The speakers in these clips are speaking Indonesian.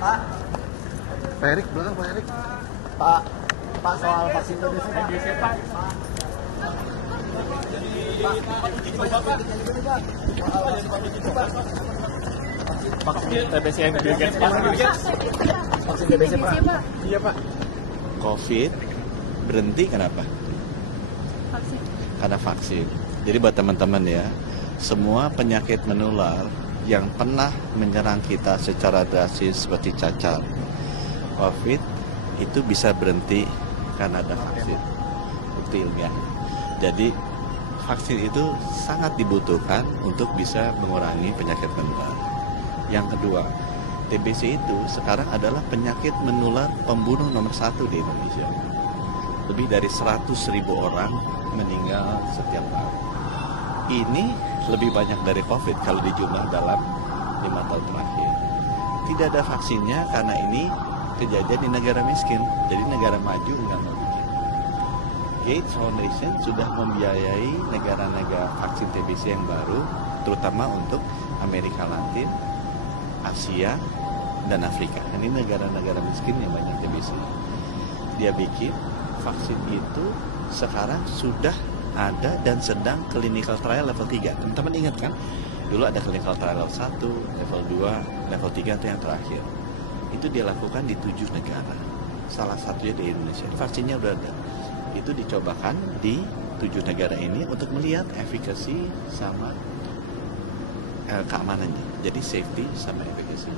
Pak Erik, belakang Pak Erik. Pak soal vaksin TBC Pak. Vaksin TBC yang diberikan Pak. Vaksin TBC Pak. Iya Pak. COVID berhenti kenapa? Vaksin. Karena vaksin. Jadi buat teman-teman ya, semua penyakit menular yang pernah menyerang kita secara drastis seperti cacar, COVID itu bisa berhenti karena ada vaksin. Bukti ilmiah. Jadi vaksin itu sangat dibutuhkan untuk bisa mengurangi penyakit menular. Yang kedua, TBC itu sekarang adalah penyakit menular pembunuh nomor 1 di Indonesia. Lebih dari 100.000 orang meninggal setiap tahun. Ini lebih banyak dari COVID kalau dijumlah dalam 5 tahun terakhir. Tidak ada vaksinnya karena ini kejadian di negara miskin. Jadi negara maju nggak mau bikin. Gates Foundation sudah membiayai negara-negara vaksin TBC yang baru, terutama untuk Amerika Latin, Asia, dan Afrika. Ini negara-negara miskin yang banyak TBC. Dia bikin vaksin itu sekarang sudah ada dan sedang clinical trial level 3. Teman-teman ingat kan? Dulu ada clinical trial level 1, level 2, level 3 itu yang terakhir. Itu dia lakukan di 7 negara. Salah satunya di Indonesia. Vaksinnya udah ada. Itu dicobakan di 7 negara ini untuk melihat efikasi sama keamanannya. Jadi safety sama efikasi.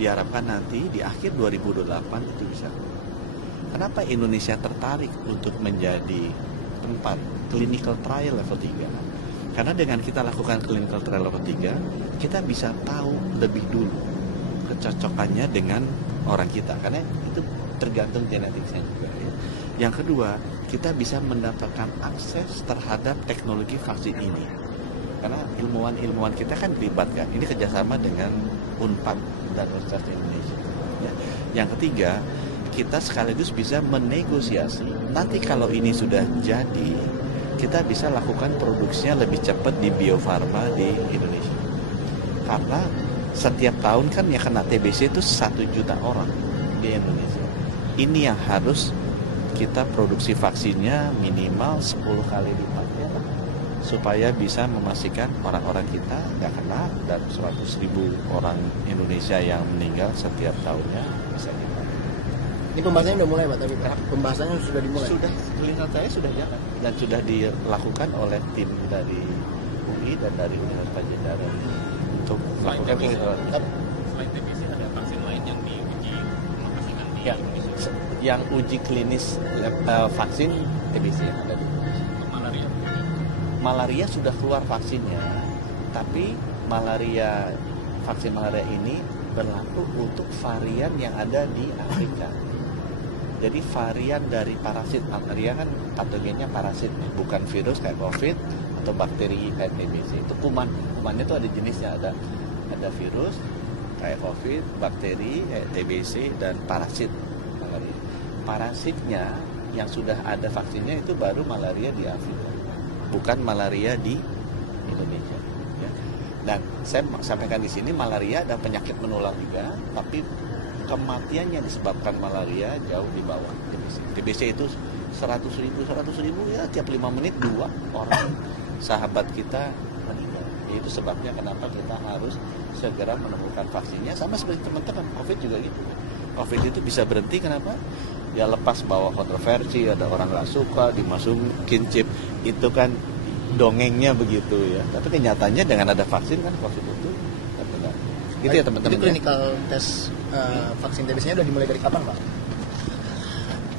Diharapkan nanti di akhir 2028 itu bisa. Kenapa Indonesia tertarik untuk menjadi tempat clinical trial level 3? Karena dengan kita lakukan clinical trial level 3, kita bisa tahu lebih dulu kecocokannya dengan orang kita. Karena itu tergantung genetiknya juga ya. Yang kedua, kita bisa mendapatkan akses terhadap teknologi vaksin ini. Karena ilmuwan-ilmuwan kita kan dilibatkan. Ini kerjasama dengan Unpad dan Universitas Indonesia. Ya. Yang ketiga, kita sekaligus bisa menegosiasi. Nanti kalau ini sudah jadi, kita bisa lakukan produksinya lebih cepat di Bio Farma di Indonesia. Karena setiap tahun kan yang kena TBC itu 1 juta orang di Indonesia. Ini yang harus kita produksi vaksinnya minimal 10 kali lipatnya, supaya bisa memastikan orang-orang kita nggak kena dan 100.000 orang Indonesia yang meninggal setiap tahunnya bisa kita. Ini pembahasannya udah mulai Pak, tapi pembahasannya sudah dimulai. Sudah, clinical trial sudah jalan dan sudah dilakukan oleh tim dari UI dan dari Universitas Pajajaran untuk melakukan clinical trial. Selain TBC ada vaksin lain yang diuji aplikasikan di Ya, Indonesia? yang uji klinis vaksin TBC ada di Malaria. Malaria sudah keluar vaksinnya, tapi vaksin malaria ini berlaku untuk varian yang ada di Afrika. Jadi varian dari parasit, malaria kan patogennya parasit, bukan virus kayak COVID atau bakteri kayak TBC. Itu kumannya itu ada jenisnya, ada virus kayak COVID, bakteri kayak TBC, dan parasit malaria. Parasitnya yang sudah ada vaksinnya itu baru malaria di Afrika, bukan malaria di Indonesia. Ya. Dan saya sampaikan di sini, malaria ada penyakit menular juga, tapi kematiannya disebabkan malaria jauh di bawah TBC. TBC itu 100.000 ya, tiap 5 menit 2 orang sahabat kita meninggal. Itu sebabnya kenapa kita harus segera menemukan vaksinnya. Sama seperti teman-teman, COVID juga gitu. COVID itu bisa berhenti kenapa? Ya lepas bawa kontroversi, ada orang nggak suka, dimasukin chip, itu kan dongengnya begitu ya. Tapi kenyataannya dengan ada vaksin kan COVID itu terkendali. Gitu ya teman-teman. Itu clinical test vaksin TBC-nya udah dimulai dari kapan Pak?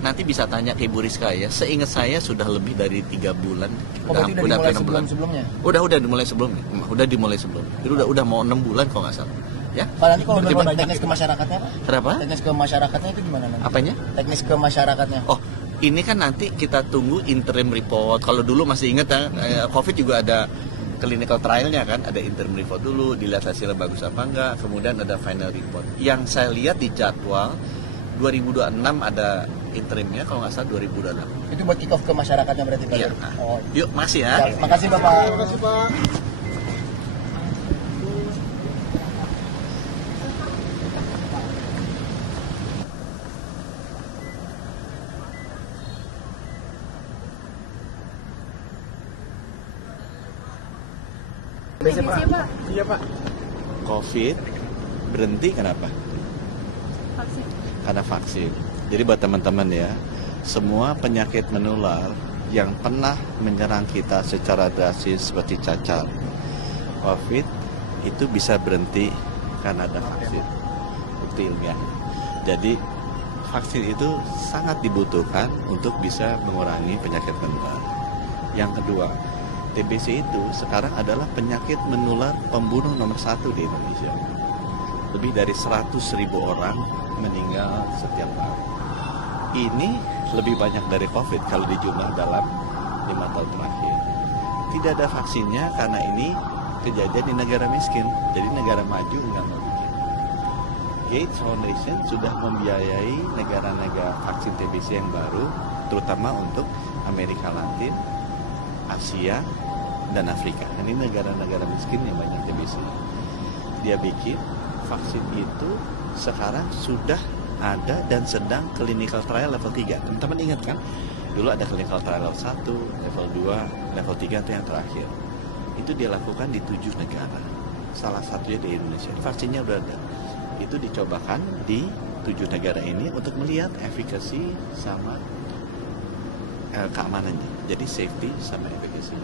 Nanti bisa tanya ke Ibu Rizka ya. Seingat saya sudah lebih dari 3 bulan. Berarti udah dimulai sebelumnya? Udah dimulai sebelumnya. Itu udah mau 6 bulan kalau nggak salah. Ya. Pak, nanti kalau teknis ke masyarakatnya Pak? Kenapa? Teknis ke masyarakatnya itu gimana nanti? Apanya? Teknis ke masyarakatnya. Oh, ini kan nanti kita tunggu interim report. Kalau dulu masih ingat ya, COVID juga ada clinical trialnya kan, ada interim report dulu, dilihat hasilnya bagus apa enggak, kemudian ada final report. Yang saya lihat di jadwal 2026 ada interimnya, kalau nggak salah 2028. Itu buat kick off ke masyarakatnya berarti Pak? Iya. Oh. Yuk, masih ya. Makasih Bapak. Makasih Pak. TBC Pak. Pak. Iya Pak. COVID berhenti kenapa? Vaksin. Karena vaksin. Jadi buat teman-teman ya, semua penyakit menular yang pernah menyerang kita secara drastis seperti cacar, COVID itu bisa berhenti karena ada vaksin. Bukti ilmiah. Jadi vaksin itu sangat dibutuhkan untuk bisa mengurangi penyakit menular. Yang kedua, TBC itu sekarang adalah penyakit menular pembunuh nomor 1 di Indonesia. Lebih dari 100.000 orang meninggal setiap tahun. Ini lebih banyak dari COVID kalau dijumlah dalam 5 tahun terakhir. Tidak ada vaksinnya karena ini kejadian di negara miskin. Jadi negara maju nggak mau bikin. Gates Foundation sudah membiayai negara-negara vaksin TBC yang baru, terutama untuk Amerika Latin, Asia, dan Afrika. Ini negara-negara miskin yang banyak TBC. Dia bikin vaksin itu sekarang sudah ada dan sedang clinical trial level 3. Teman-teman ingat kan? Dulu ada clinical trial level 1, level 2, level 3 itu yang terakhir. Itu dia lakukan di 7 negara. Salah satunya di Indonesia. Vaksinnya udah ada. Itu dicobakan di 7 negara ini untuk melihat efikasi sama keamanannya. Jadi safety sama efikasi.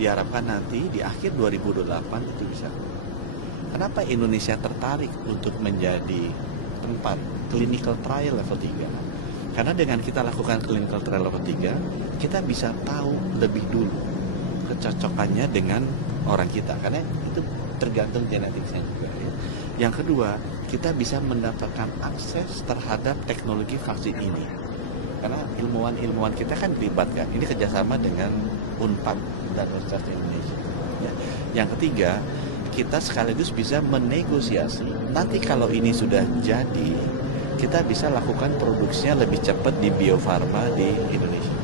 Diharapkan nanti di akhir 2028 itu bisa. Kenapa Indonesia tertarik untuk menjadi tempat clinical trial level 3? Karena dengan kita lakukan clinical trial level 3, kita bisa tahu lebih dulu kecocokannya dengan orang kita. Karena itu tergantung genetiknya juga ya. Yang kedua, kita bisa mendapatkan akses terhadap teknologi vaksin ini. Karena ilmuwan-ilmuwan kita kan dilibatkan. Ini kerjasama dengan Unpad dan Universitas Indonesia. Ya. Yang ketiga, kita sekaligus bisa menegosiasi. Nanti kalau ini sudah jadi, kita bisa lakukan produksinya lebih cepat di Bio Farma di Indonesia.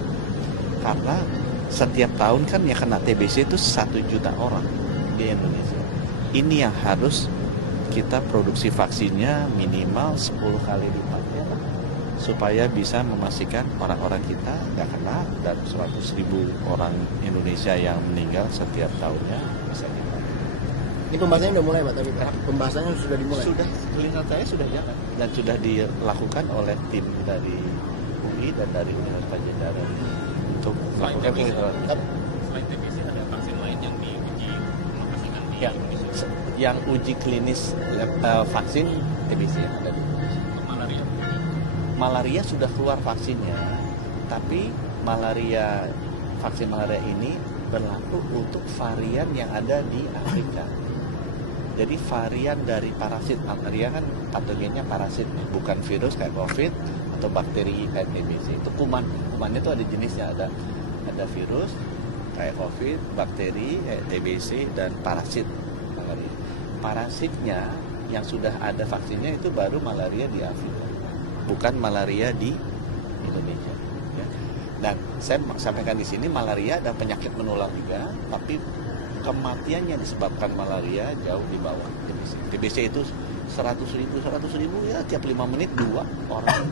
Karena setiap tahun kan yang kena TBC itu 1 juta orang di Indonesia. Ini yang harus kita produksi vaksinnya minimal 10 kali lipatnya, supaya bisa memastikan orang-orang kita nggak kena dan 100.000 orang Indonesia yang meninggal setiap tahunnya bisa kita. Ini pembahasannya udah mulai Pak, tapi pembahasannya sudah dimulai. Sudah, clinical trial sudah jalan dan sudah dilakukan oleh tim dari UI dan dari Universitas Pajajaran untuk melakukan clinical trial. Selain TBC ada vaksin lain yang diuji aplikasikan di Ya, Indonesia. yang uji klinis vaksin TBC ada di Indonesia. Untuk malaria. Malaria sudah keluar vaksinnya, tapi vaksin malaria ini berlaku untuk varian yang ada di Afrika. Jadi varian dari parasit, malaria kan patogennya parasit, bukan virus kayak COVID atau bakteri kayak TBC. Itu kumannya itu ada jenisnya, ada virus kayak COVID, bakteri kayak TBC, dan parasit malaria. Parasitnya yang sudah ada vaksinnya itu baru malaria di Afrika, bukan malaria di Indonesia. Ya. Dan saya sampaikan di sini, malaria ada penyakit menular juga, tapi kematiannya disebabkan malaria jauh di bawah TBC. TBC itu 100.000 ya, tiap 5 menit 2 orang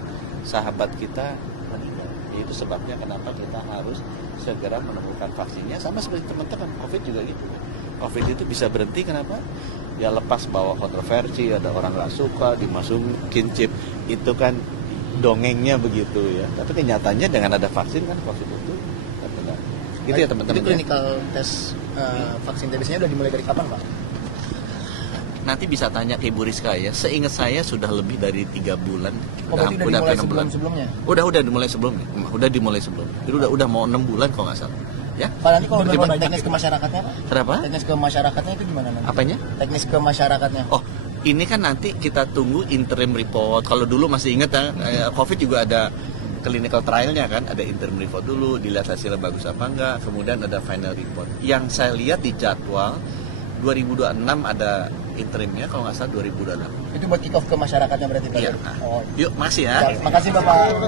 sahabat kita meninggal. Itu sebabnya kenapa kita harus segera menemukan vaksinnya. Sama seperti teman-teman, COVID juga gitu. COVID itu bisa berhenti kenapa? Ya lepas bawa kontroversi, ada orang nggak suka, dimasukin chip. Itu kan dongengnya begitu ya. Tapi kenyataannya dengan ada vaksin kan COVID itu terkendali. Gitu ya teman-teman. Itu clinical test vaksin TBC-nya udah dimulai dari kapan Pak? Nanti bisa tanya ke Ibu Rizka ya. Seingat saya sudah lebih dari 3 bulan. Oh, berarti udah dimulai sebelum-sebelumnya? Udah dimulai sebelumnya. Udah dimulai sebelumnya. Itu udah mau 6 bulan kalau nggak salah. Ya. Pak, nanti kalau udah teknis ke masyarakatnya Pak? Kenapa? Teknis ke masyarakatnya itu gimana nanti? Apanya? Teknis ke masyarakatnya. Oh, ini kan nanti kita tunggu interim report. Kalau dulu masih ingat ya, COVID juga ada clinical trialnya kan, ada interim report dulu, dilihat hasilnya bagus apa enggak, kemudian ada final report. Yang saya lihat di jadwal 2026 ada interimnya, kalau nggak salah 2028. Itu buat kick off ke masyarakatnya berarti Pak? Iya. Oh. Yuk, masih ya. Ya, makasih Bapak.